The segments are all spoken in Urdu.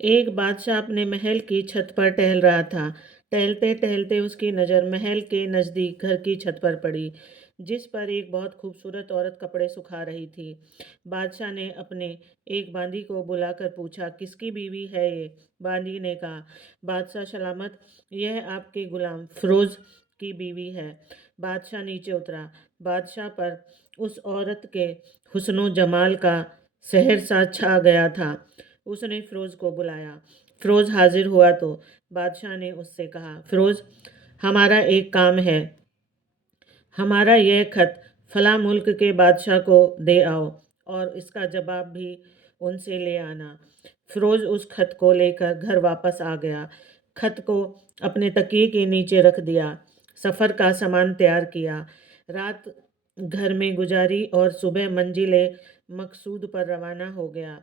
ایک بادشاہ اپنے محل کی چھت پر ٹہل رہا تھا۔ ٹہلتے ٹہلتے اس کی نظر محل کے نزدیک گھر کی چھت پر پڑی، جس پر ایک بہت خوبصورت عورت کپڑے سکھا رہی تھی۔ بادشاہ نے اپنے ایک باندی کو بلا کر پوچھا، کس کی بیوی ہے یہ؟ باندی نے کہا، بادشاہ سلامت، یہ آپ کے غلام فیروز کی بیوی ہے۔ بادشاہ نیچے اترا۔ بادشاہ پر اس عورت کے حسن و جمال کا سحر سا چھا گیا تھا۔ اس نے فیروز کو بلایا۔ فیروز حاضر ہوا تو بادشاہ نے اس سے کہا، فیروز، ہمارا ایک کام ہے۔ ہمارا یہ خط فلاں ملک کے بادشاہ کو دے آؤ اور اس کا جواب بھی ان سے لے آنا۔ فیروز اس خط کو لے کر گھر واپس آ گیا۔ خط کو اپنے تکیے کے نیچے رکھ دیا، سفر کا سامان تیار کیا، رات گھر میں گزاری اور صبح منزل مقصود پر روانہ ہو گیا۔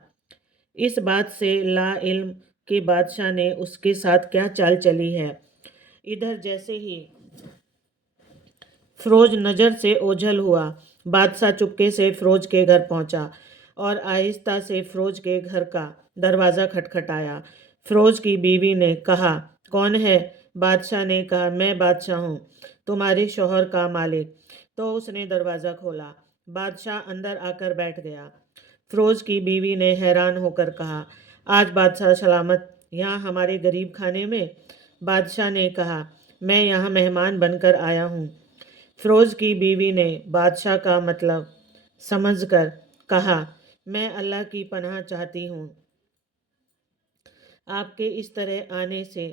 اس بات سے لا علم کہ بادشاہ نے اس کے ساتھ کیا چال چلی ہے۔ ادھر جیسے ہی فیروز نظر سے اوجھل ہوا، بادشاہ چپکے سے فیروز کے گھر پہنچا اور آہستہ سے فیروز کے گھر کا دروازہ کھٹکھٹایا۔ فیروز کی بیوی نے کہا، کون ہے؟ بادشاہ نے کہا، میں بادشاہ ہوں، تمہارے شوہر کا مالک۔ تو اس نے دروازہ کھولا۔ بادشاہ اندر آ کر بیٹھ گیا۔ فیروز کی بیوی نے حیران ہو کر کہا، آج بادشاہ سلامت یہاں ہمارے غریب خانے میں؟ بادشاہ نے کہا، میں یہاں مہمان بن کر آیا ہوں۔ فیروز کی بیوی نے بادشاہ کا مطلب سمجھ کر کہا، میں اللہ کی پناہ چاہتی ہوں آپ کے اس طرح آنے سے،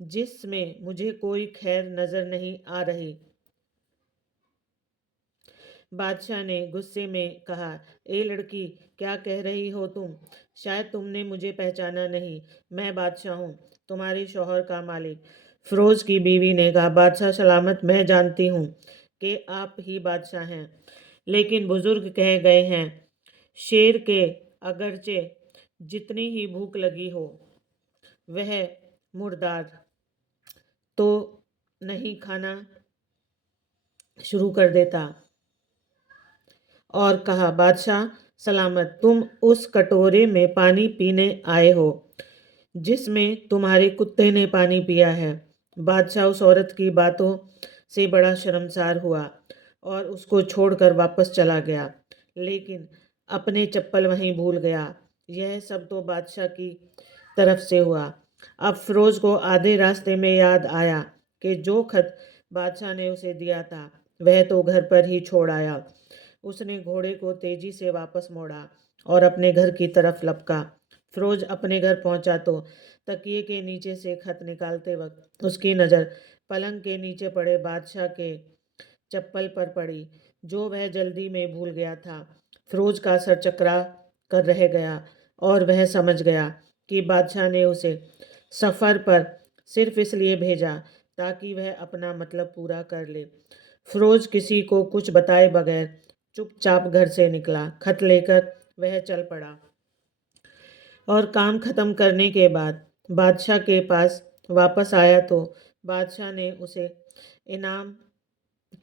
جس میں مجھے کوئی خیر نظر نہیں آ رہی۔ بادشاہ نے غصے میں کہا، اے لڑکی، کیا کہہ رہی ہو تم؟ شاید تم نے مجھے پہچانا نہیں۔ میں بادشاہ ہوں، تمہارے شوہر کا مالک۔ فیروز کی بیوی نے کہا، بادشاہ سلامت، میں جانتی ہوں کہ آپ ہی بادشاہ ہیں، لیکن بزرگ کہہ گئے ہیں، شیر کے اگرچہ جتنی ہی بھوک لگی ہو، وہ مردار تو نہیں کھانا شروع کر دیتا۔ اور کہا، بادشاہ سلامت، تم اس کٹورے میں پانی پینے آئے ہو جس میں تمہارے کتے نے پانی پیا ہے۔ بادشاہ اس عورت کی باتوں سے بڑا شرمسار ہوا اور اس کو چھوڑ کر واپس چلا گیا، لیکن اپنے چپل وہیں بھول گیا۔ یہ سب تو بادشاہ کی طرف سے ہوا۔ اب فیروز کو آدھے راستے میں یاد آیا کہ جو خط بادشاہ نے اسے دیا تھا وہ تو گھر پر ہی چھوڑ آیا۔ اس نے گھوڑے کو تیزی سے واپس موڑا اور اپنے گھر کی طرف لپکا۔ فیروز اپنے گھر پہنچا تو تکیے کے نیچے سے خط نکالتے وقت اس کی نظر پلنگ کے نیچے پڑے بادشاہ کے چپل پر پڑی، جو وہ جلدی میں بھول گیا تھا۔ فیروز کا سر چکرا کر رہ گیا اور وہ سمجھ گیا کہ بادشاہ نے اسے سفر پر صرف اس لیے بھیجا تاکہ وہ اپنا مطلب پورا کر لے۔ فیروز کسی کو کچھ بتائے بغیر چپ چاپ گھر سے نکلا۔ خط لے کر وہ چل پڑا اور کام ختم کرنے کے بعد بادشاہ کے پاس واپس آیا تو بادشاہ نے اسے انعام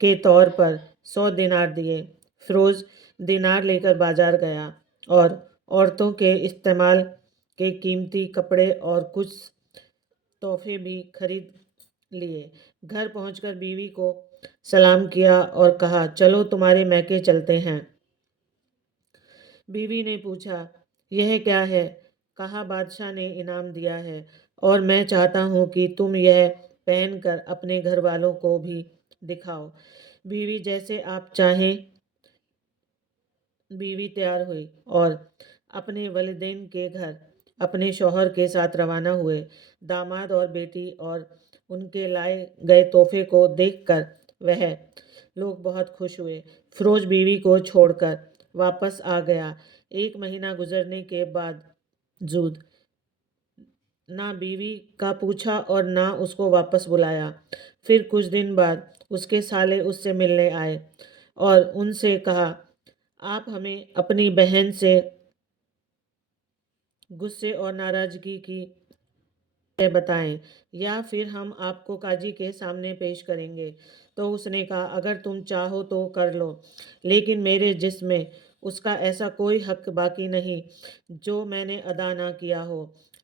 کے طور پر 100 دینار دیے۔ فیروز دینار لے کر بازار گیا اور عورتوں کے استعمال کے قیمتی کپڑے اور کچھ تحفے بھی خرید لیے۔ گھر پہنچ کر بیوی کو سلام کیا اور کہا، چلو تمہارے میکے چلتے ہیں۔ بیوی نے پوچھا، یہ کیا ہے؟ کہا، بادشاہ نے انعام دیا ہے اور میں چاہتا ہوں کہ تم یہ پہن کر اپنے گھر والوں کو بھی دکھاؤ۔ بیوی، جیسے آپ چاہیں۔ بیوی تیار ہوئی اور اپنے والدین کے گھر اپنے شوہر کے ساتھ روانہ ہوئے۔ داماد اور بیٹی اور ان کے لائے گئے تحفے کو دیکھ کر وہ لوگ بہت خوش ہوئے۔ فیروز بیوی کو چھوڑ کر واپس آ گیا۔ 1 مہینہ گزرنے کے باوجود نہ بیوی کا پوچھا اور نہ اس کو واپس بلایا۔ پھر کچھ دن بعد اس کے سالے اس سے ملنے آئے اور ان سے کہا، آپ ہمیں اپنی بہن سے غصے اور ناراضگی کی وجہ بتائیں یا پھر ہم آپ کو قاضی کے سامنے پیش کریں گے۔ تو اس نے کہا، اگر تم چاہو تو کر لو، لیکن میرے جسم میں اس کا ایسا کوئی حق باقی نہیں جو میں نے ادا نہ کیا ہو۔